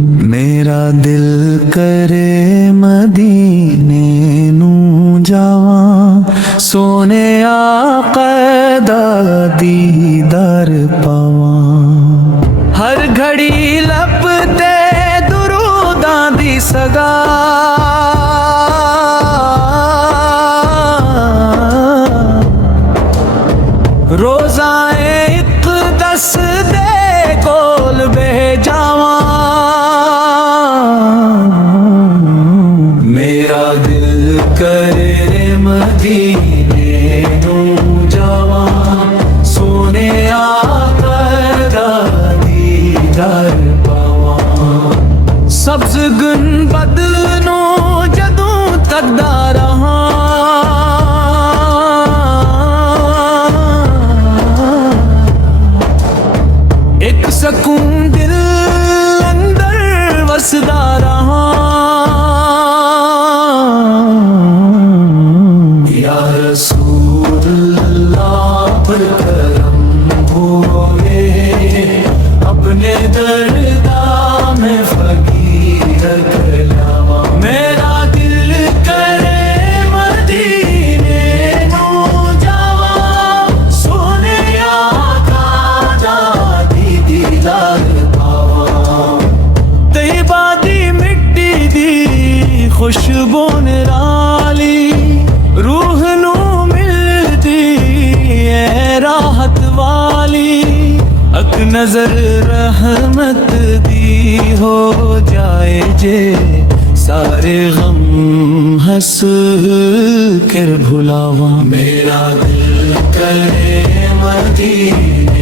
मेरा दिल करे मदीने नू जावा, सोने आका दा दीदार पावा। हर घड़ी लपते दुरूदां दी सगा, रोज़ाए इक़दस दे कोल बह जावा। मेरा दिल करे मदीने नू जावा, सोने आका दा दीदार पावा। सब्ज़ गुंबद नू जदों तकदा रहा, एक सकून दिल अंदर वसदा रहा। या रसूलल्लाह पर करम होवे, अपने दरदा में फकीर कलावा। मेरा दिल करे मदीने नू जावा, सोने आका दा दीदार पावा। तैयबा दी मिट्टी दी खुशबू निराली, रूह नू मिलदी है राहत वाली। अक नजर रहमत दी हो जाए जे, सारे गम हंस कर भुलावा। मेरा दिल करे मदीने